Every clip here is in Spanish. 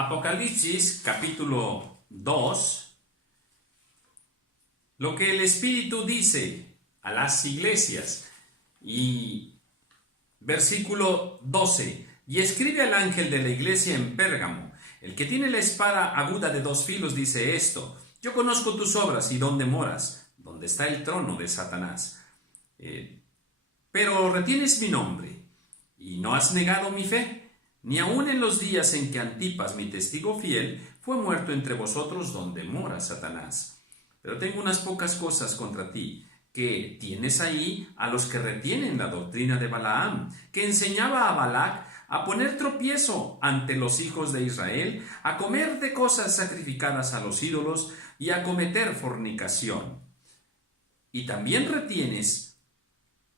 Apocalipsis capítulo 2, lo que el Espíritu dice a las iglesias. Y versículo 12, y escribe al ángel de la iglesia en Pérgamo, el que tiene la espada aguda de dos filos dice esto: yo conozco tus obras y dónde moras, donde está el trono de Satanás. Pero retienes mi nombre y no has negado mi fe, ni aun en los días en que Antipas, mi testigo fiel, fue muerto entre vosotros donde mora Satanás. Pero tengo unas pocas cosas contra ti, que tienes ahí a los que retienen la doctrina de Balaam, que enseñaba a Balac a poner tropiezo ante los hijos de Israel, a comer de cosas sacrificadas a los ídolos y a cometer fornicación. Y también retienes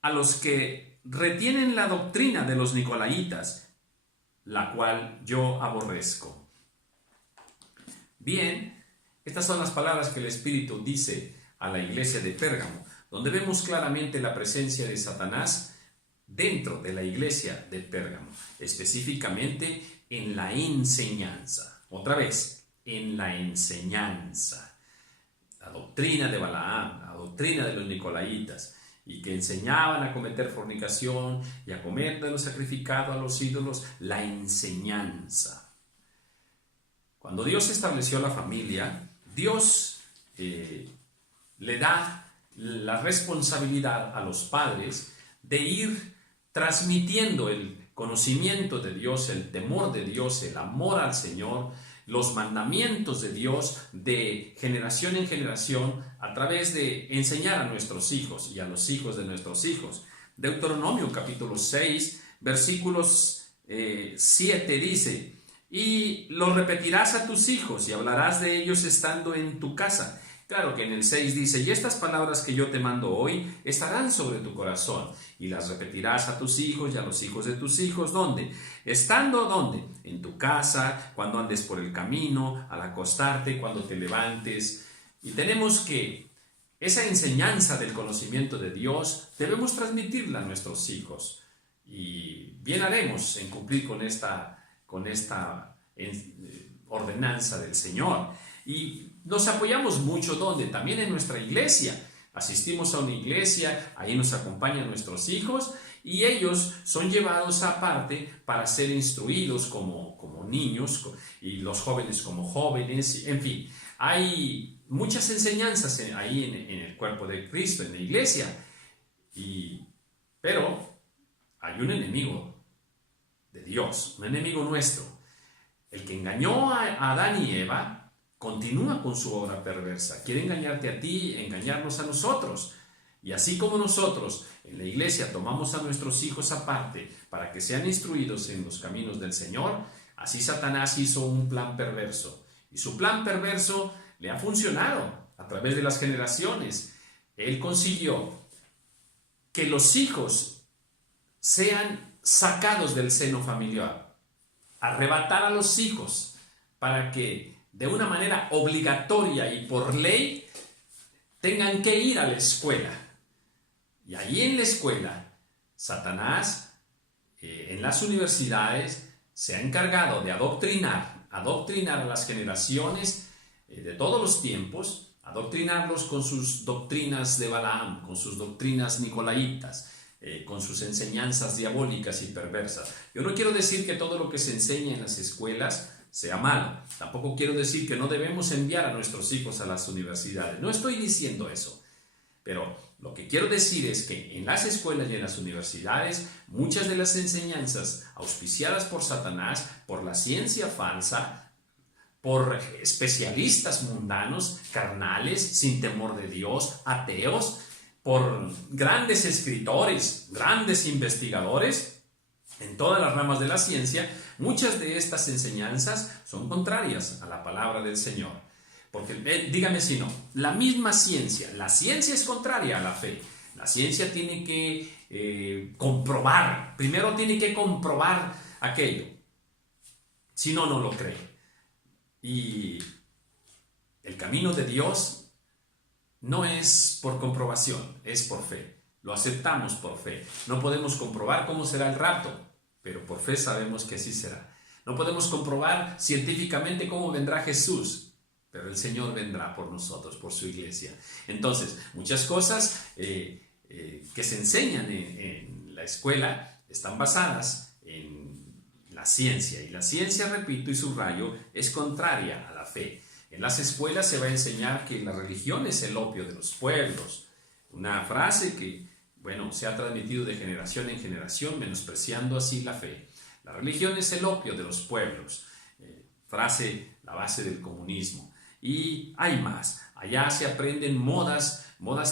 a los que retienen la doctrina de los nicolaítas, la cual yo aborrezco. Bien, estas son las palabras que el Espíritu dice a la iglesia de Pérgamo, donde vemos claramente la presencia de Satanás dentro de la iglesia de Pérgamo, específicamente en la enseñanza. Otra vez, en la enseñanza. La doctrina de Balaam, la doctrina de los nicolaítas, y que enseñaban a cometer fornicación y a comer de lo sacrificado a los ídolos, la enseñanza. Cuando Dios estableció la familia, Dios le da la responsabilidad a los padres de ir transmitiendo el conocimiento de Dios, el temor de Dios, el amor al Señor, los mandamientos de Dios de generación en generación a través de enseñar a nuestros hijos y a los hijos de nuestros hijos. Deuteronomio capítulo 6, versículos 7 dice: y lo repetirás a tus hijos y hablarás de ellos estando en tu casa. Claro que en el 6 dice: y estas palabras que yo te mando hoy estarán sobre tu corazón, y las repetirás a tus hijos y a los hijos de tus hijos. ¿Dónde? Estando, ¿dónde? En tu casa, cuando andes por el camino, al acostarte, cuando te levantes. Y tenemos que esa enseñanza del conocimiento de Dios debemos transmitirla a nuestros hijos. Y bien haremos en cumplir con esta ordenanza del Señor. Y nos apoyamos mucho, ¿dónde? También en nuestra iglesia. Asistimos a una iglesia, ahí nos acompañan nuestros hijos y ellos son llevados aparte para ser instruidos como niños y los jóvenes como jóvenes. En fin, hay muchas enseñanzas ahí en el cuerpo de Cristo, en la iglesia. Pero hay un enemigo de Dios, un enemigo nuestro. El que engañó a Adán y Eva continúa con su obra perversa. Quiere engañarte a ti, engañarnos a nosotros. Y así como nosotros en la iglesia tomamos a nuestros hijos aparte para que sean instruidos en los caminos del Señor, así Satanás hizo un plan perverso. Y su plan perverso le ha funcionado a través de las generaciones. Él consiguió que los hijos sean sacados del seno familiar, arrebatar a los hijos para que de una manera obligatoria y por ley tengan que ir a la escuela. Y allí en la escuela, Satanás, en las universidades, se ha encargado de adoctrinar a las generaciones de todos los tiempos, adoctrinarlos con sus doctrinas de Balaam, con sus doctrinas nicolaítas, con sus enseñanzas diabólicas y perversas. Yo no quiero decir que todo lo que se enseña en las escuelas sea malo. Tampoco quiero decir que no debemos enviar a nuestros hijos a las universidades. No estoy diciendo eso. Pero lo que quiero decir es que en las escuelas y en las universidades, muchas de las enseñanzas auspiciadas por Satanás, por la ciencia falsa, por especialistas mundanos, carnales, sin temor de Dios, ateos, por grandes escritores, grandes investigadores, en todas las ramas de la ciencia, muchas de estas enseñanzas son contrarias a la palabra del Señor. Porque, dígame si no, la misma ciencia, la ciencia es contraria a la fe. La ciencia tiene que comprobar, primero tiene que comprobar aquello. Si no, no lo cree. Y el camino de Dios no es por comprobación, es por fe. Lo aceptamos por fe. No podemos comprobar cómo será el rapto, pero por fe sabemos que así será. No podemos comprobar científicamente cómo vendrá Jesús, pero el Señor vendrá por nosotros, por su iglesia. Entonces, muchas cosas que se enseñan en la escuela están basadas en la ciencia. Y la ciencia, repito y subrayo, es contraria a la fe. En las escuelas se va a enseñar que la religión es el opio de los pueblos. Una frase que, bueno, se ha transmitido de generación en generación, menospreciando así la fe. La religión es el opio de los pueblos. Frase, la base del comunismo. Y hay más. Allá se aprenden modas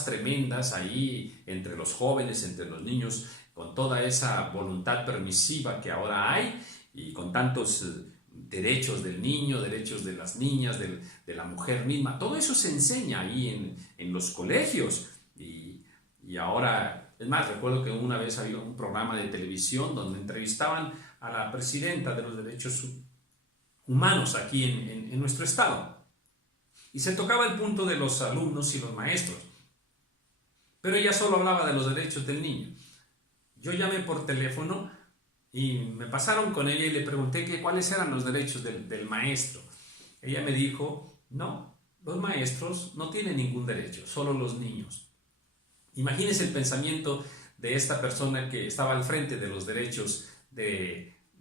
tremendas ahí entre los jóvenes, entre los niños, con toda esa voluntad permisiva que ahora hay y con tantos derechos del niño, derechos de las niñas, de la mujer misma. Todo eso se enseña ahí en los colegios. Y ahora, es más, recuerdo que una vez había un programa de televisión donde entrevistaban a la presidenta de los derechos humanos aquí en nuestro estado. Y se tocaba el punto de los alumnos y los maestros. Pero ella solo hablaba de los derechos del niño. Yo llamé por teléfono y me pasaron con ella y le pregunté cuáles eran los derechos del maestro. Ella me dijo, no, los maestros no tienen ningún derecho, solo los niños. Imagínense el pensamiento de esta persona que estaba al frente de los derechos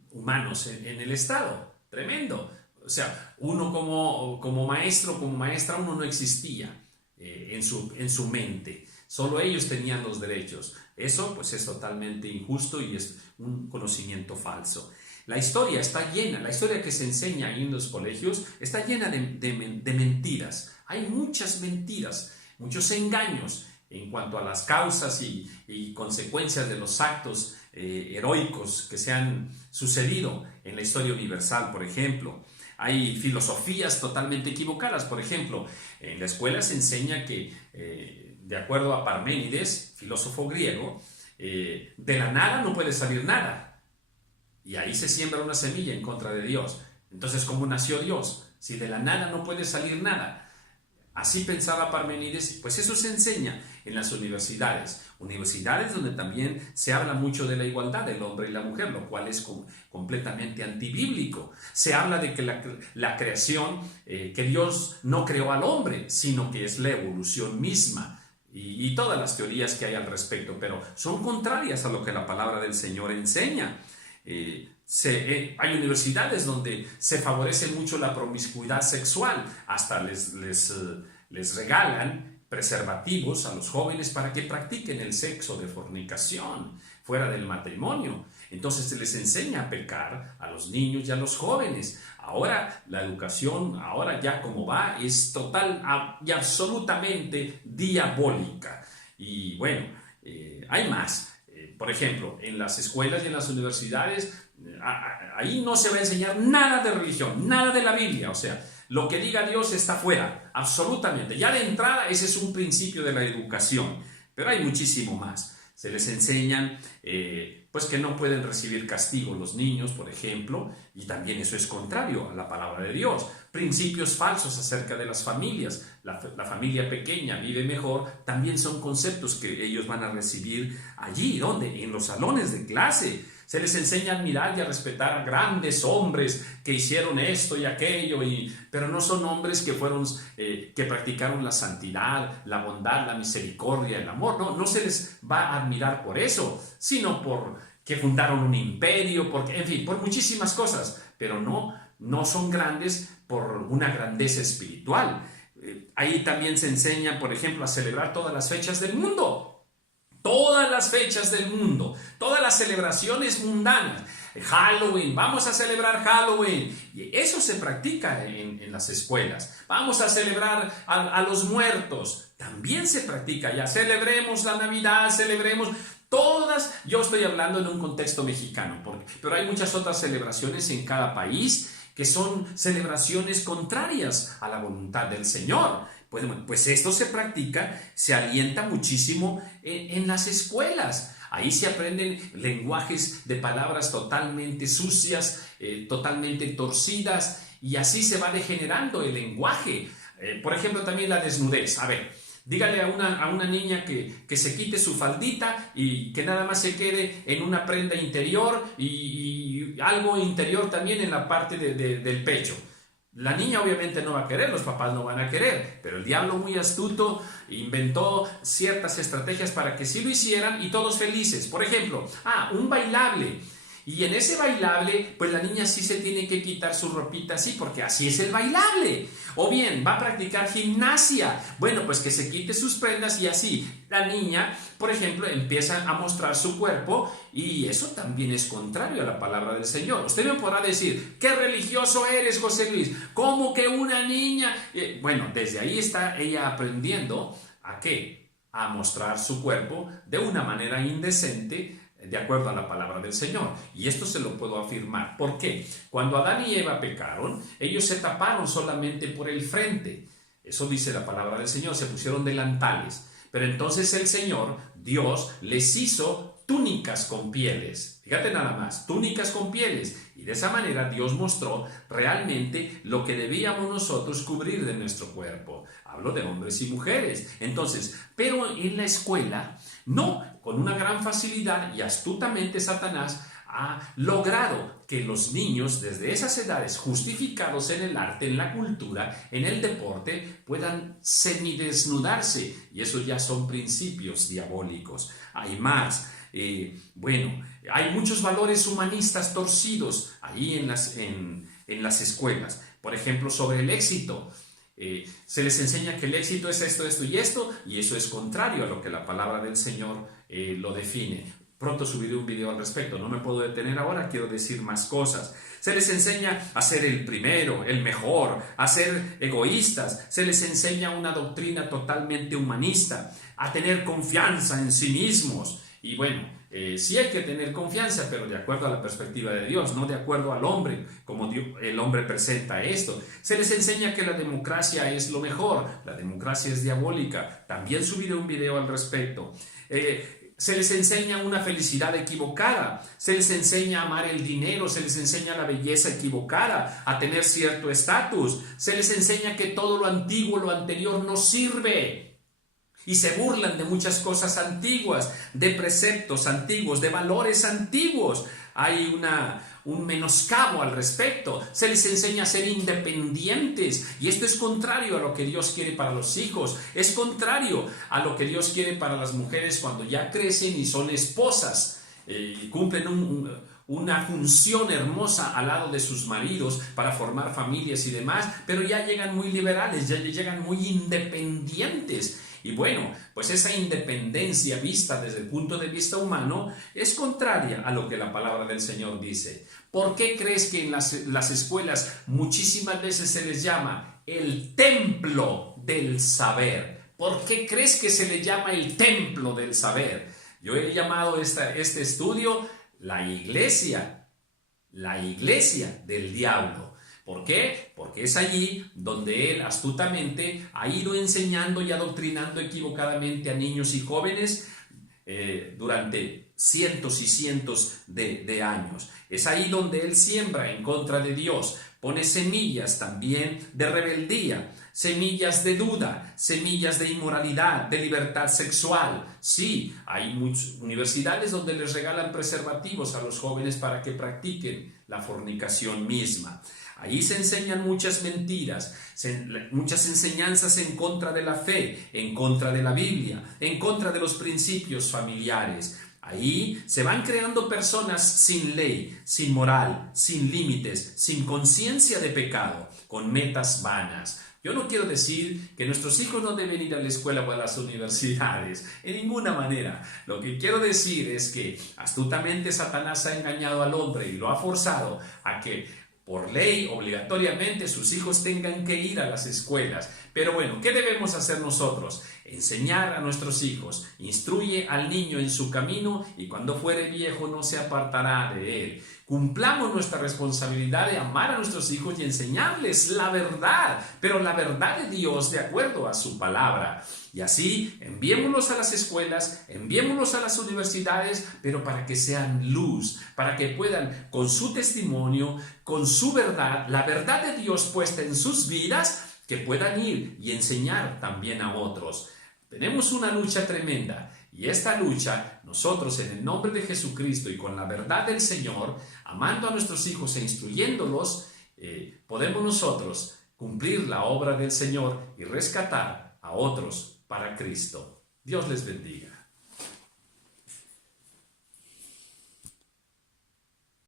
humanos en el Estado. Tremendo. O sea, uno como maestro, como maestra, uno no existía en su mente. Solo ellos tenían los derechos. Eso pues es totalmente injusto y es un conocimiento falso. La historia está llena, la historia que se enseña en los colegios está llena de mentiras. Hay muchas mentiras, muchos engaños en cuanto a las causas y consecuencias de los actos heroicos que se han sucedido en la historia universal, por ejemplo. Hay filosofías totalmente equivocadas. Por ejemplo, en la escuela se enseña que, de acuerdo a Parménides, filósofo griego, de la nada no puede salir nada. Y ahí se siembra una semilla en contra de Dios. Entonces, ¿cómo nació Dios? Si de la nada no puede salir nada. Así pensaba Parménides, pues eso se enseña en las universidades donde también se habla mucho de la igualdad del hombre y la mujer, lo cual es completamente antibíblico. Se habla de que la creación, que Dios no creó al hombre, sino que es la evolución misma y todas las teorías que hay al respecto, pero son contrarias a lo que la palabra del Señor enseña. Hay universidades donde se favorece mucho la promiscuidad sexual, hasta les regalan preservativos a los jóvenes para que practiquen el sexo de fornicación fuera del matrimonio. Entonces se les enseña a pecar a los niños y a los jóvenes. Ahora la educación, ahora ya como va, es total y absolutamente diabólica. Y bueno, hay más. Por ejemplo, en las escuelas y en las universidades, ahí no se va a enseñar nada de religión, nada de la Biblia. O sea, lo que diga Dios está fuera, absolutamente. Ya de entrada, ese es un principio de la educación. Pero hay muchísimo más. Se les enseñan pues que no pueden recibir castigo los niños, por ejemplo, y también eso es contrario a la palabra de Dios. Principios falsos acerca de las familias. La familia pequeña vive mejor, también son conceptos que ellos van a recibir allí, ¿dónde? En los salones de clase. Se les enseña a admirar y a respetar a grandes hombres que hicieron esto y aquello, pero no son hombres que practicaron la santidad, la bondad, la misericordia, el amor. No se les va a admirar por eso, sino por que fundaron un imperio, en fin, por muchísimas cosas, pero no son grandes por una grandeza espiritual. Ahí también se enseña, por ejemplo, a celebrar todas las fechas del mundo. Todas las fechas del mundo, todas las celebraciones mundanas. Halloween, vamos a celebrar Halloween. Y eso se practica en las escuelas. Vamos a celebrar a los muertos. También se practica ya. Celebremos la Navidad, celebremos todas. Yo estoy hablando en un contexto mexicano, pero hay muchas otras celebraciones en cada país que son celebraciones contrarias a la voluntad del Señor. Pues esto se practica, se alienta muchísimo en las escuelas. Ahí se aprenden lenguajes de palabras totalmente sucias, totalmente torcidas, y así se va degenerando el lenguaje. Por ejemplo, también la desnudez. A ver, Dígale a una niña que se quite su faldita y que nada más se quede en una prenda interior y algo interior también en la parte del pecho. La niña obviamente no va a querer, los papás no van a querer, pero el diablo muy astuto inventó ciertas estrategias para que sí lo hicieran y todos felices. Por ejemplo, un bailable. Y en ese bailable, pues la niña sí se tiene que quitar su ropita así, porque así es el bailable. O bien, va a practicar gimnasia. Bueno, pues que se quite sus prendas y así. La niña, por ejemplo, empieza a mostrar su cuerpo y eso también es contrario a la palabra del Señor. Usted me podrá decir, ¿qué religioso eres, José Luis? ¿Cómo que una niña? Bueno, desde ahí está ella aprendiendo ¿a qué? A mostrar su cuerpo de una manera indecente, de acuerdo a la palabra del Señor. Y esto se lo puedo afirmar. ¿Por qué? Cuando Adán y Eva pecaron, ellos se taparon solamente por el frente. Eso dice la palabra del Señor, se pusieron delantales. Pero entonces el Señor, Dios, les hizo túnicas con pieles. Fíjate nada más, túnicas con pieles. Y de esa manera Dios mostró realmente lo que debíamos nosotros cubrir de nuestro cuerpo. Hablo de hombres y mujeres. Entonces, pero en la escuela, no, con una gran facilidad y astutamente Satanás ha logrado que los niños desde esas edades, justificados en el arte, en la cultura, en el deporte, puedan semidesnudarse. Y eso ya son principios diabólicos. Hay más. Hay muchos valores humanistas torcidos ahí en las escuelas. Por ejemplo, sobre el éxito. Se les enseña que el éxito es esto, esto y esto, y eso es contrario a lo que la palabra del Señor lo define. Pronto subiré un video al respecto, no me puedo detener ahora, quiero decir más cosas. Se les enseña a ser el primero, el mejor, a ser egoístas. Se les enseña una doctrina totalmente humanista, a tener confianza en sí mismos. Y bueno, sí hay que tener confianza, pero de acuerdo a la perspectiva de Dios, no de acuerdo al hombre, como el hombre presenta esto. Se les enseña que la democracia es lo mejor, la democracia es diabólica. También subiré un video al respecto. Se les enseña una felicidad equivocada, se les enseña a amar el dinero, se les enseña la belleza equivocada, a tener cierto estatus, se les enseña que todo lo antiguo, lo anterior no sirve. Y se burlan de muchas cosas antiguas, de preceptos antiguos, de valores antiguos. Hay un menoscabo al respecto. Se les enseña a ser independientes. Y esto es contrario a lo que Dios quiere para los hijos. Es contrario a lo que Dios quiere para las mujeres cuando ya crecen y son esposas. Cumplen una función hermosa al lado de sus maridos para formar familias y demás. Pero ya llegan muy liberales, ya llegan muy independientes. Y bueno, pues esa independencia vista desde el punto de vista humano es contraria a lo que la palabra del Señor dice. ¿Por qué crees que en las escuelas muchísimas veces se les llama el templo del saber? ¿Por qué crees que se le llama el templo del saber? Yo he llamado este estudio la iglesia del diablo. ¿Por qué? Porque es allí donde él astutamente ha ido enseñando y adoctrinando equivocadamente a niños y jóvenes durante cientos y cientos de años. Es ahí donde él siembra en contra de Dios, pone semillas también de rebeldía, semillas de duda, semillas de inmoralidad, de libertad sexual. Sí, hay muchas universidades donde les regalan preservativos a los jóvenes para que practiquen la fornicación misma. Ahí se enseñan muchas mentiras, muchas enseñanzas en contra de la fe, en contra de la Biblia, en contra de los principios familiares. Ahí se van creando personas sin ley, sin moral, sin límites, sin conciencia de pecado, con metas vanas. Yo no quiero decir que nuestros hijos no deben ir a la escuela o a las universidades, en ninguna manera. Lo que quiero decir es que astutamente Satanás ha engañado al hombre y lo ha forzado a que por ley, obligatoriamente, sus hijos tengan que ir a las escuelas. Pero bueno, ¿qué debemos hacer nosotros? Enseñar a nuestros hijos. Instruye al niño en su camino y cuando fuere viejo no se apartará de él. Cumplamos nuestra responsabilidad de amar a nuestros hijos y enseñarles la verdad, pero la verdad de Dios de acuerdo a su palabra. Y así, enviémoslos a las escuelas, enviémoslos a las universidades, pero para que sean luz, para que puedan, con su testimonio, con su verdad, la verdad de Dios puesta en sus vidas, que puedan ir y enseñar también a otros. Tenemos una lucha tremenda y esta lucha nosotros en el nombre de Jesucristo y con la verdad del Señor, amando a nuestros hijos e instruyéndolos, podemos nosotros cumplir la obra del Señor y rescatar a otros para Cristo. Dios les bendiga.